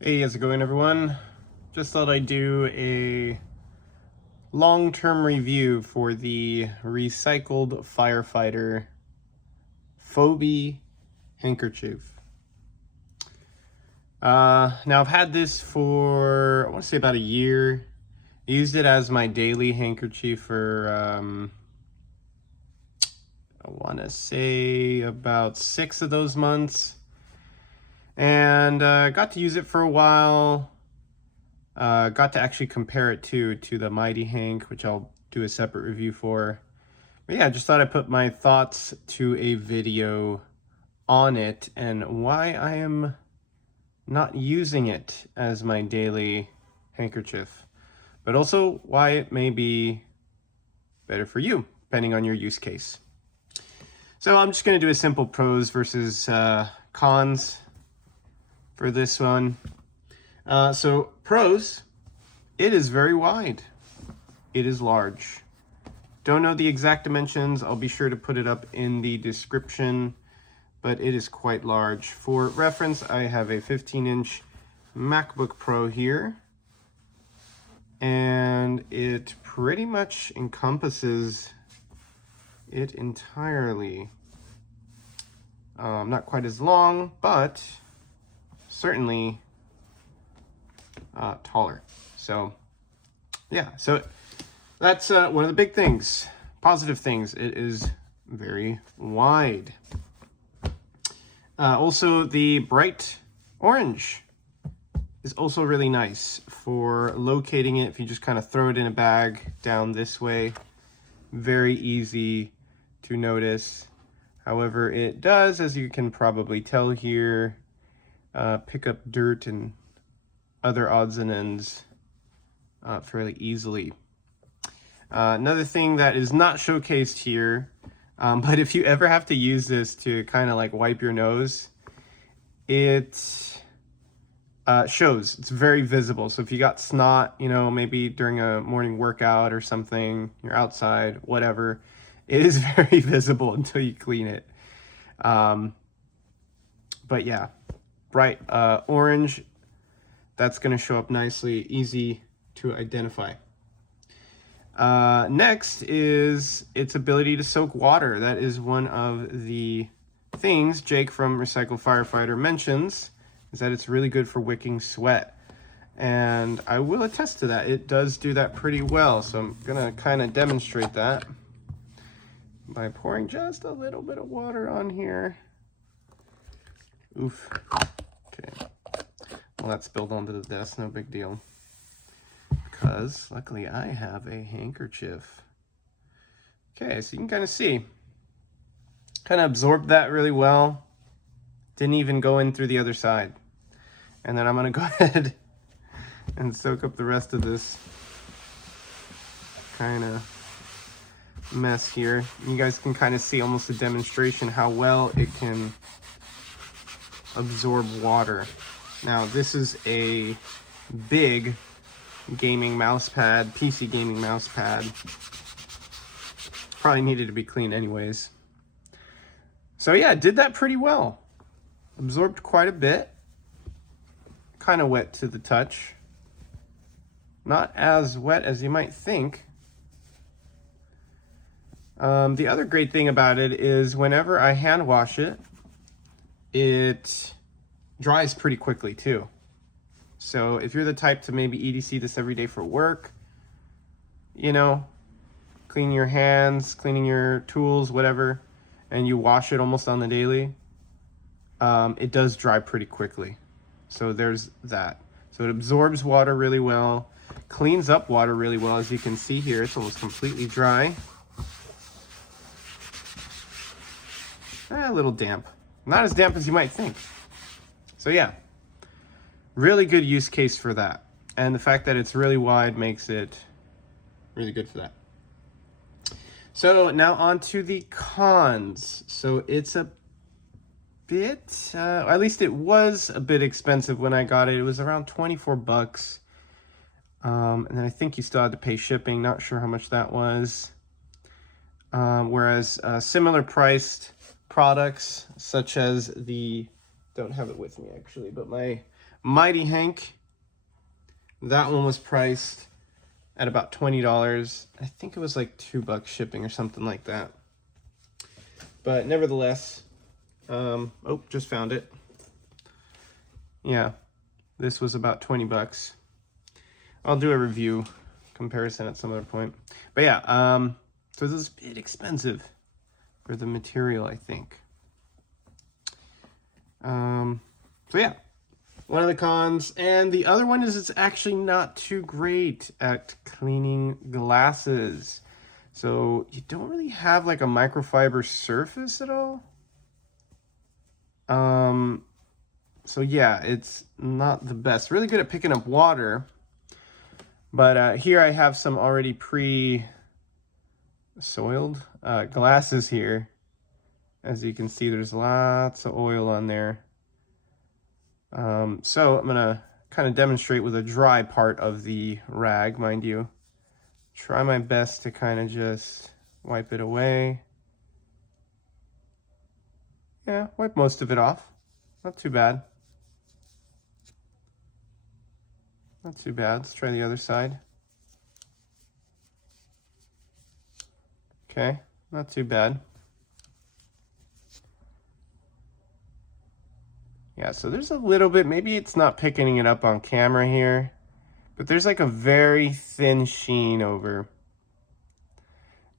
Hey, how's it going, everyone? Just thought I'd do a long-term review for the RecycledFirefighter Phobie handkerchief. Now I've had this for, I want to say about a year. I used it as my daily handkerchief for, I want to say about 6 of those months. And got to use it for a while. Got to actually compare it to the Mighty Hank, which I'll do a separate review for. But yeah, just thought I'd put my thoughts to a video on it and why I am not using it as my daily handkerchief, but also why it may be better for you, depending on your use case. So I'm just going to do a simple pros versus cons for this one. So pros, it is very wide. It is large. Don't know the exact dimensions. I'll be sure to put it up in the description, but it is quite large. For reference, I have a 15-inch MacBook Pro here, and it pretty much encompasses it entirely. Not quite as long, but certainly taller. So yeah, so that's one of the big things, positive things. It is very wide. Also, the bright orange is also really nice for locating it. If you just kind of throw it in a bag down this way, very easy to notice. However, it does, as you can probably tell here, pick up dirt and other odds and ends fairly easily. Another thing that is not showcased here, but if you ever have to use this to kind of like wipe your nose, it shows. It's very visible. So if you got snot, you know, maybe during a morning workout or something, you're outside, whatever, it is very visible until you clean it. But yeah, bright orange, that's going to show up nicely, easy to identify. Next is its ability to soak water. That is one of the things Jake from RecycledFirefighter mentions, is that it's really good for wicking sweat. And I will attest to that. It does do that pretty well. So I'm gonna kind of demonstrate that by pouring just a little bit of water on here. Oof. Okay. Well, that spilled onto the desk, no big deal. Because luckily I have a handkerchief. Okay, so you can kind of see. Kind of absorbed that really well. Didn't even go in through the other side. And then I'm gonna go ahead and soak up the rest of this kind of mess here. You guys can kind of see almost a demonstration how well it can absorb water. Now this is a big gaming mouse pad, PC gaming mouse pad. Probably needed to be cleaned anyways. So yeah, did that pretty well. Absorbed quite a bit. Kind of wet to the touch. Not as wet as you might think. The other great thing about it is whenever I hand wash it, it dries pretty quickly too. So if you're the type to maybe EDC this every day for work, you know, cleaning your hands, cleaning your tools, whatever, and you wash it almost on the daily, it does dry pretty quickly. So there's that. So it absorbs water really well, cleans up water really well. As you can see here, it's almost completely dry. A little damp. Not as damp as you might think. So yeah, really good use case for that. And the fact that it's really wide makes it really good for that. So now on to the cons. So it's a bit, at least it was a bit expensive when I got it. It was around 24 bucks. And then I think you still had to pay shipping. Not sure how much that was. Whereas similar priced products such as the, don't have it with me actually, but my Mighty Hank. That one was priced at about $20. I think it was like $2 shipping or something like that. But nevertheless, oh, just found it. Yeah, this was about 20 bucks. I'll do a review comparison at some other point. But yeah, so this is a bit expensive for the material, I think. So yeah, one of the cons. And the other one is it's actually not too great at cleaning glasses. So you don't really have like a microfiber surface at all. So yeah, it's not the best. Really good at picking up water. But here I have some already pre-soiled glasses here. As you can see, there's lots of oil on there. So I'm gonna kind of demonstrate with a dry part of the rag, mind you. Try my best to kind of just wipe it away. Yeah, wipe most of it off. Not too bad. Not too bad. Let's try the other side. Okay, not too bad. Yeah, so there's a little bit, maybe it's not picking it up on camera here, but there's like a very thin sheen over.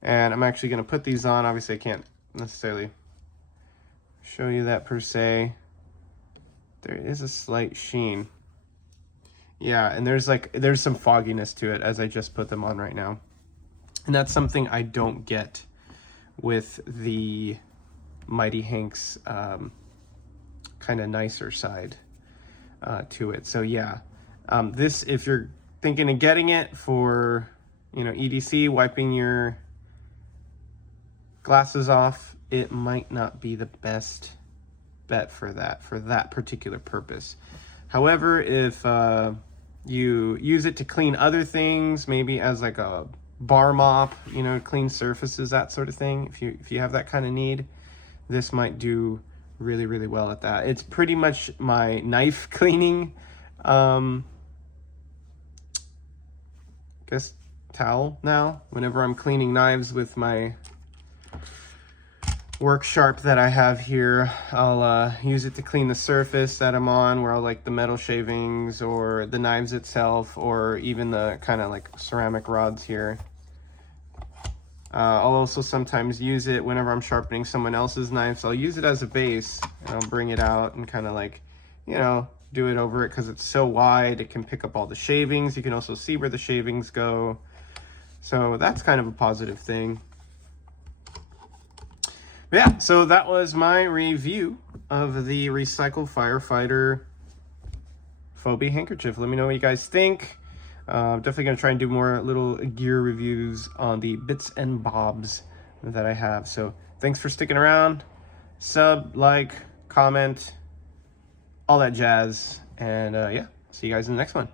And I'm actually going to put these on. Obviously, I can't necessarily show you that per se. There is a slight sheen. Yeah, and there's some fogginess to it as I just put them on right now. And that's something I don't get with the Mighty Hank's kind of nicer side to it. So yeah, this, if you're thinking of getting it for, you know, EDC, wiping your glasses off, it might not be the best bet for that particular purpose. However, if you use it to clean other things, maybe as like a bar mop, you know, clean surfaces, that sort of thing, if you have that kind of need, this might do really, really well at that. It's pretty much my knife cleaning guess towel now. Whenever I'm cleaning knives with my work sharp that I have here, I'll use it to clean the surface that I'm on, where I'll like the metal shavings or the knives itself, or even the kind of like ceramic rods here. I'll also sometimes use it whenever I'm sharpening someone else's knives. I'll use it as a base, and I'll bring it out and kind of like, you know, do it over it, because it's so wide, it can pick up all the shavings. You can also see where the shavings go. So that's kind of a positive thing. But yeah, so that was my review of the RecycledFirefighter Phobie handkerchief. Let me know what you guys think. Definitely going to try and do more little gear reviews on the bits and bobs that I have. So thanks for sticking around. Sub, like, comment, all that jazz. And yeah, see you guys in the next one.